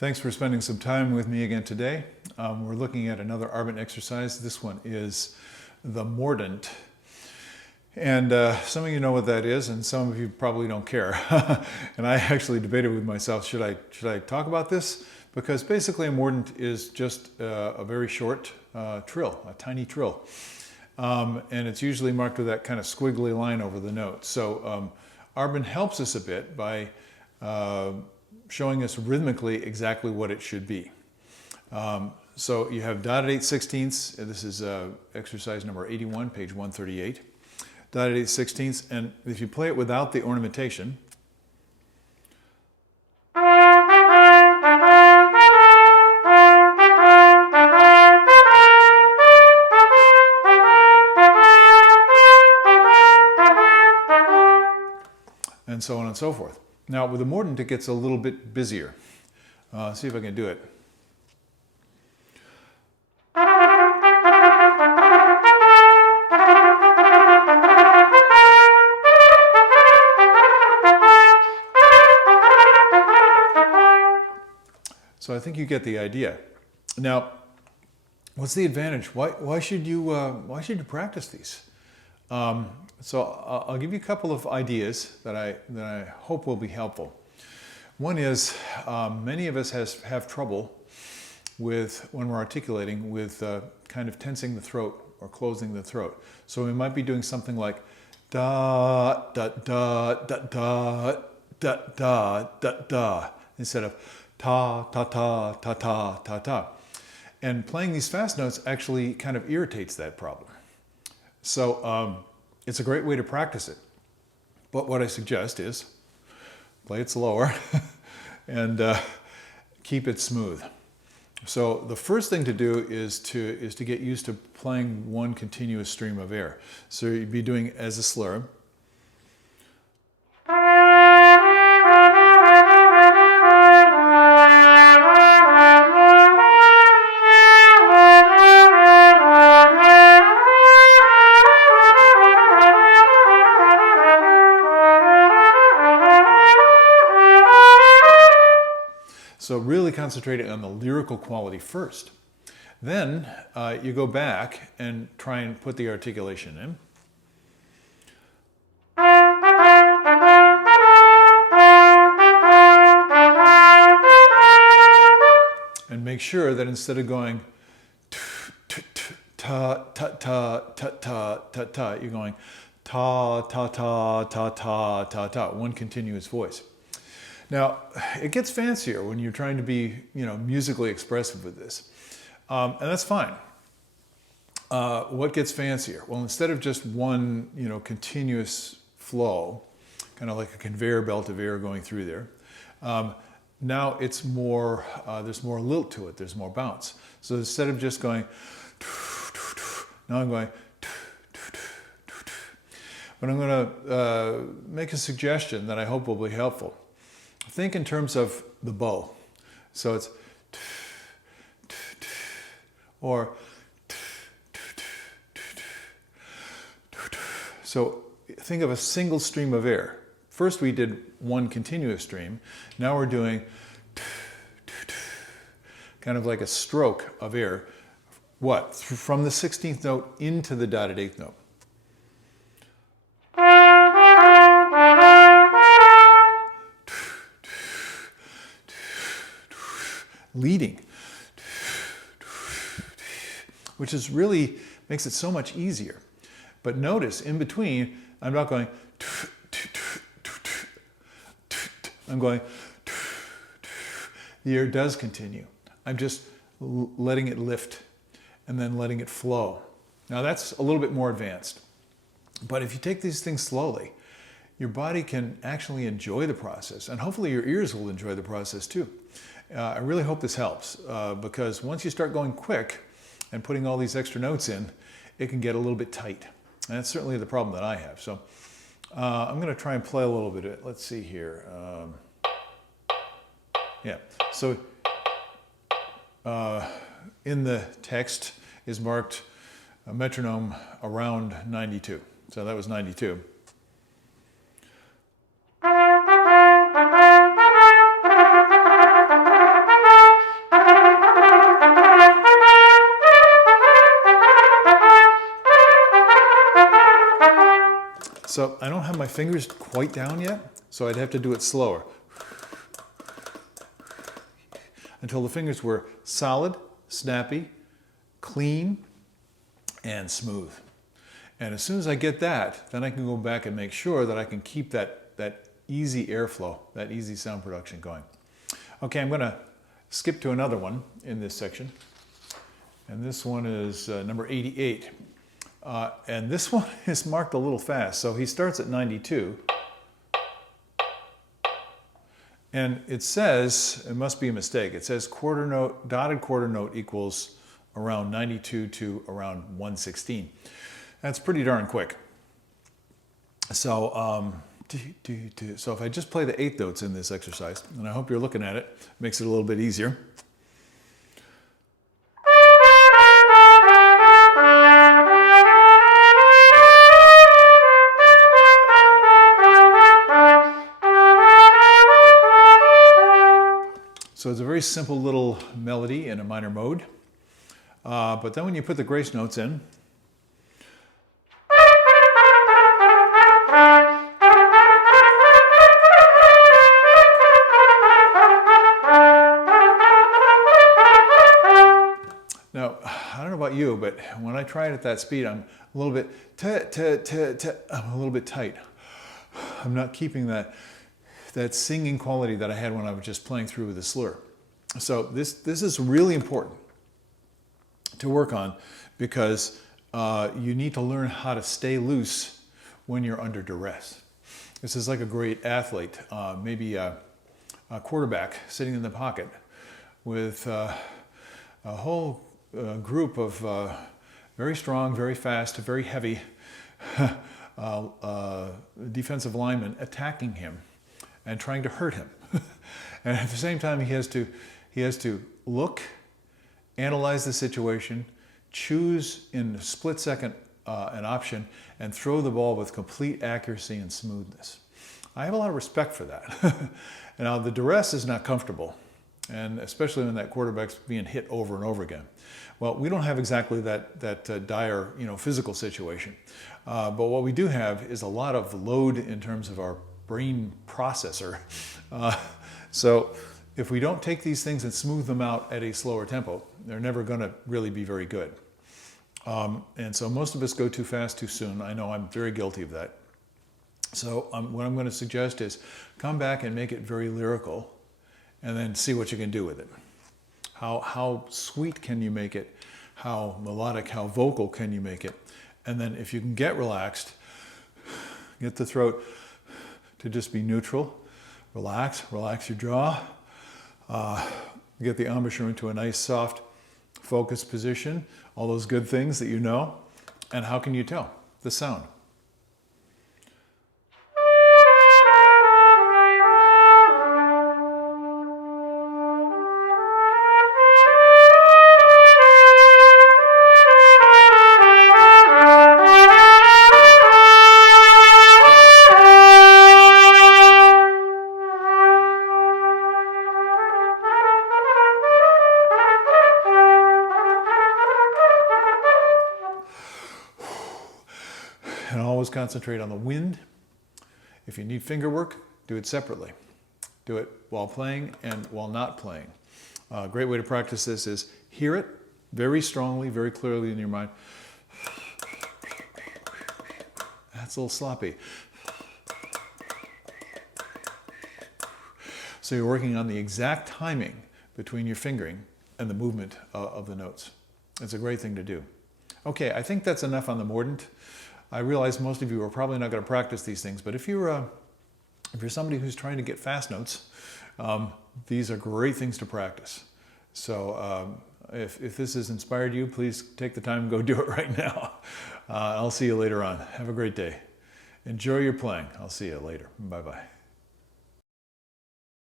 Thanks for spending some time with me again today. We're looking at another Arban exercise. This one is the Mordant. And some of you know what that is, and some of you probably don't care. And I actually debated with myself, should I talk about this? Because basically a Mordant is just a very short trill, a tiny trill. And it's usually marked with that kind of squiggly line over the note. So Arban helps us a bit by showing us rhythmically exactly what it should be. So you have dotted 8/16. This is exercise number 81, page 138. Dotted 8/16, and if you play it without the ornamentation, and so on and so forth. Now with the Mordant it gets a little bit busier. See if I can do it. So I think you get the idea. Now, what's the advantage? Why should you practice these? So I'll give you a couple of ideas that I hope will be helpful. One is many of us have trouble with, when we're articulating, with kind of tensing the throat or closing the throat. So we might be doing something like da da da da da da da da da instead of ta ta ta ta ta ta ta. And playing these fast notes actually kind of irritates that problem. So it's a great way to practice it. But what I suggest is play it slower and keep it smooth. So the first thing to do is to get used to playing one continuous stream of air. So you'd be doing as a slur. So really concentrating on the lyrical quality first. Then you go back and try and put the articulation in. And make sure that instead of going ta ta ta ta ta ta ta, you're going ta ta ta ta ta ta ta, one continuous voice. Now, it gets fancier when you're trying to be, musically expressive with this. And that's fine. What gets fancier? Well, instead of just one, continuous flow, kind of like a conveyor belt of air going through there, now it's more, there's more lilt to it, there's more bounce. So instead of just going, now I'm going, but I'm going to make a suggestion that I hope will be helpful. Think in terms of the bow. So it's or so think of a single stream of air. First we did one continuous stream. Now we're doing kind of like a stroke of air. What? From the 16th note into the dotted 8th note. Leading, which is really makes it so much easier. But notice in between, I'm not going, I'm going, the air does continue. I'm just letting it lift and then letting it flow. Now that's a little bit more advanced. But if you take these things slowly, your body can actually enjoy the process, and hopefully your ears will enjoy the process too. I really hope this helps because once you start going quick and putting all these extra notes in, it can get a little bit tight. And that's certainly the problem that I have. So I'm going to try and play a little bit of it. Let's see here. Yeah, so in the text is marked a metronome around 92. So that was 92. So I don't have my fingers quite down yet, so I'd have to do it slower. Until the fingers were solid, snappy, clean, and smooth. And as soon as I get that, then I can go back and make sure that I can keep that easy airflow, that easy sound production going. Okay, I'm going to skip to another one in this section. And this one is number 88. And this one is marked a little fast. So he starts at 92. And it says, it must be a mistake, it says quarter note, dotted quarter note equals around 92 to around 116. That's pretty darn quick. So, so if I just play the eighth notes in this exercise, and I hope you're looking at it, makes it a little bit easier. So it's a very simple little melody in a minor mode. But then when you put the grace notes in, now, I don't know about you, but when I try it at that speed, I'm a little bit, I'm a little bit tight. I'm not keeping that singing quality that I had when I was just playing through with the slur. So this is really important to work on because you need to learn how to stay loose when you're under duress. This is like a great athlete, maybe a quarterback sitting in the pocket with a whole group of very strong, very fast, very heavy defensive linemen attacking him and trying to hurt him. And at the same time, he has to look, analyze the situation, choose in a split second an option, and throw the ball with complete accuracy and smoothness. I have a lot of respect for that. Now, the duress is not comfortable, and especially when that quarterback's being hit over and over again. Well, we don't have exactly that dire, physical situation. But what we do have is a lot of load in terms of our brain processor. So if we don't take these things and smooth them out at a slower tempo, they're never going to really be very good. And so most of us go too fast too soon. I know I'm very guilty of that. So what I'm going to suggest is come back and make it very lyrical and then see what you can do with it. How sweet can you make it? How melodic, how vocal can you make it? And then if you can get relaxed, get the throat to just be neutral, relax your jaw, get the embouchure into a nice soft focused position, all those good things that you know. And how can you tell? The sound. And always concentrate on the wind. If you need finger work, do it separately. Do it while playing and while not playing. A great way to practice this is hear it very strongly, very clearly in your mind. That's a little sloppy. So you're working on the exact timing between your fingering and the movement of the notes. It's a great thing to do. Okay, I think that's enough on the Mordant. I realize most of you are probably not going to practice these things, but if you're somebody who's trying to get fast notes, these are great things to practice. So if this has inspired you, please take the time and go do it right now. I'll see you later on. Have a great day. Enjoy your playing. I'll see you later. Bye-bye.